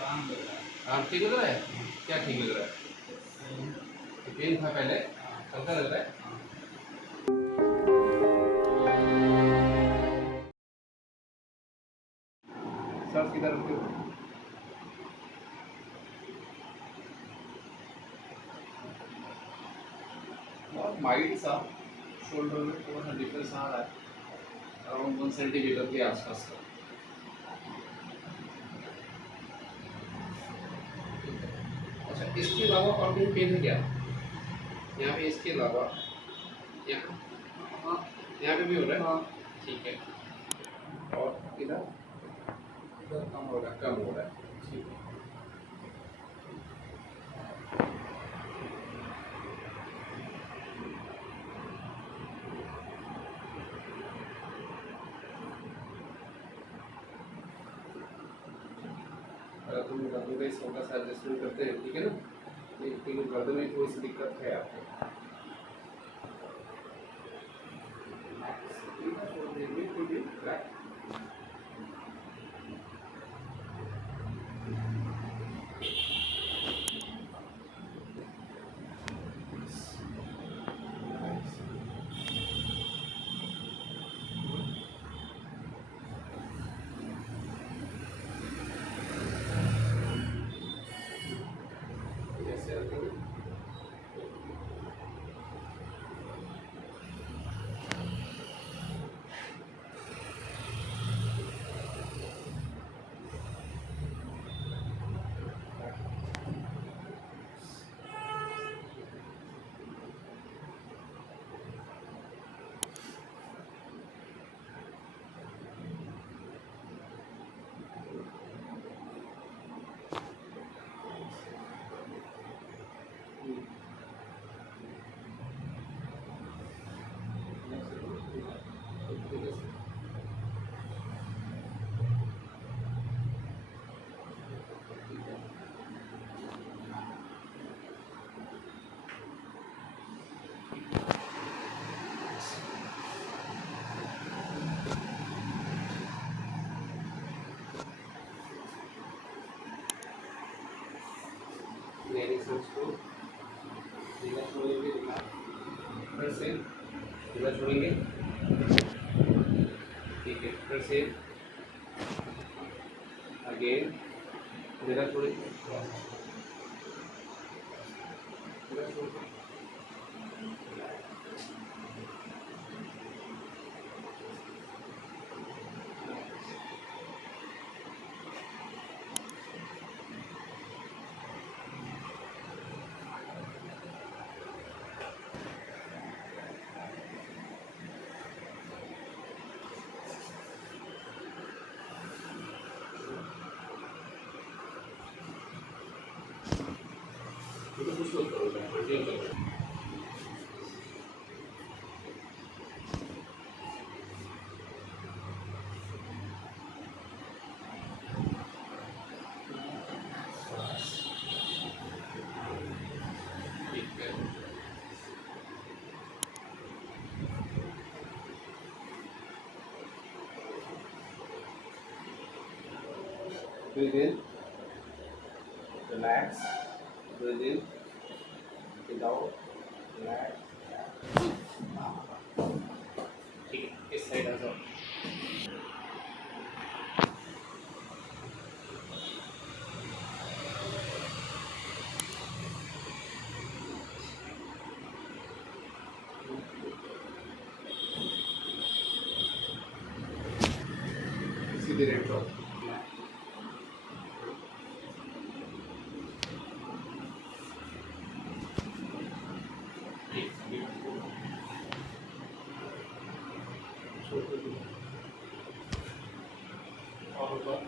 आराम ठीक लग रहा है? क्या ठीक लग रहा है? पेन था पहले, हल्का लग रहा है? सर सीधा रखते हो। बहुत माइल्ड सा शोल्डर में थोड़ा सा डिफरेंस आ रहा है, अराउंड 1 सेंटीमीटर के आसपास का। अच्छा, इसके अलावा और कहीं पेन है क्या? यहाँ पे इसके अलावा यहाँ, हाँ, यहाँ पे भी हो रहा है? हाँ, ठीक है। और इधर इधर कम हो रहा है, कम हो रहा है, ठीक है। अगर तुम गर्दन का इस हल्का सा एडजस्टमेंट करते हैं, ठीक है ना? क्योंकि गर्दन में थोड़ी सी दिक्कत है आपको। मेरी सांस को ढीला छोड़ेंगे, फिर से ढीला छोड़ेंगे, ठीक है। फिर से अगेन ढीला छोड़ेंगे, ढीला छोड़ेंगे, तो कुछ लोग करोगे, कंटिन्यू करोगे। ठीक है। Breathe in, relax, breathe in, breathe out, relax। ठीक है, इस साइड आ जाओ। सीधे लेट जाओ। और ऊपर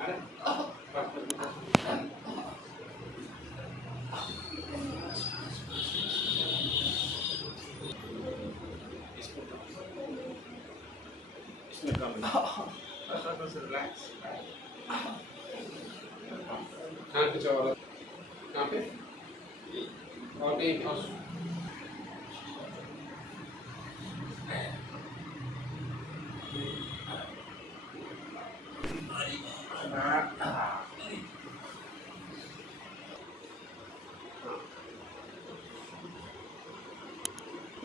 अरे इसमें कम रिलैक्स। कहाँ पे चावल? कहाँ पे? और कहीं और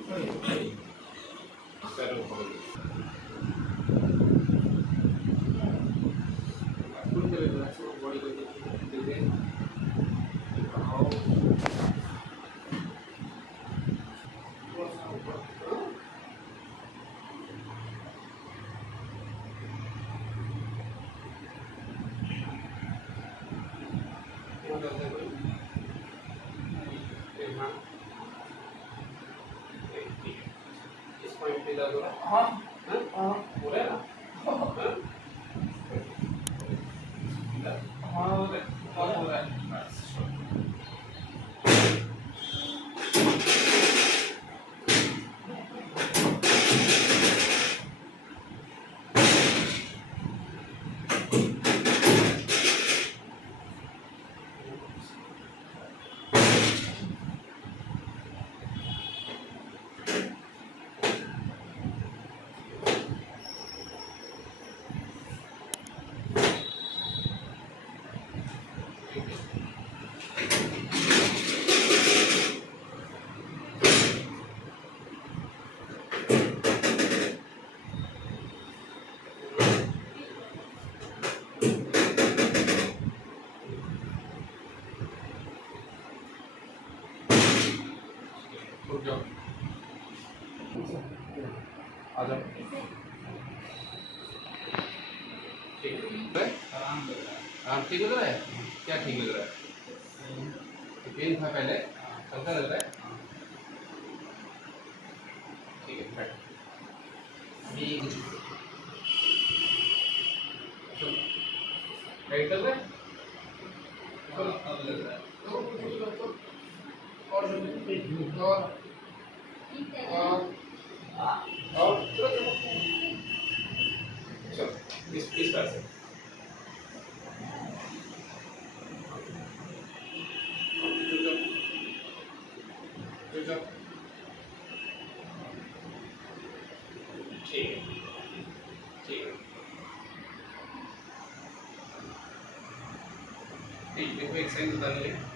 पैरों को बॉडी को दे दे आओ हाँ हाँ हो रहा है ना हाँ हो रहा है रुक जाओ आ जाओ ठीक है आराम ठीक लग रहा है क्या ठीक लग रहा है पेन था पहले हल्का लग रहा है ठीक है बैठ राइट लग रहा है अब लग रहा है और चलो इस तरह से ठीक है ठीक है देखो एक साइड बता दीजिए